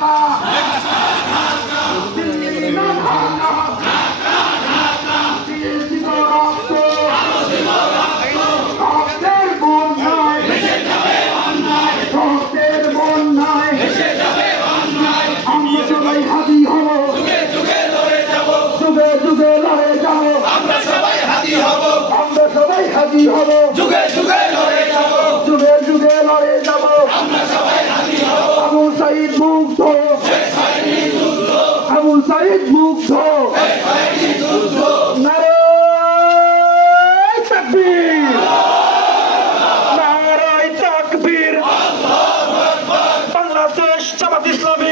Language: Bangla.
ঢাকা দিল্লি না ঢাকা দিল্লি তো রক্ত রক্তের বন্যায় রক্তের বন্যায় আমরা সবাই হাতি হব যুগে যুগে লড়ে যাব আমরা সবাই হাতি হব আমরা সবাই হাতি হব যুগে যুগে লড়ে যাব যুগে যুগে লড়ে যাব আমরা সবাই হাতি হব আবু সাইদ মুগ্ধ আবু সাইদ মুগ্ধ নারায়ে তাকবীর নারায়ে তাকবীর বাংলাদেশ জামাত ইসলামী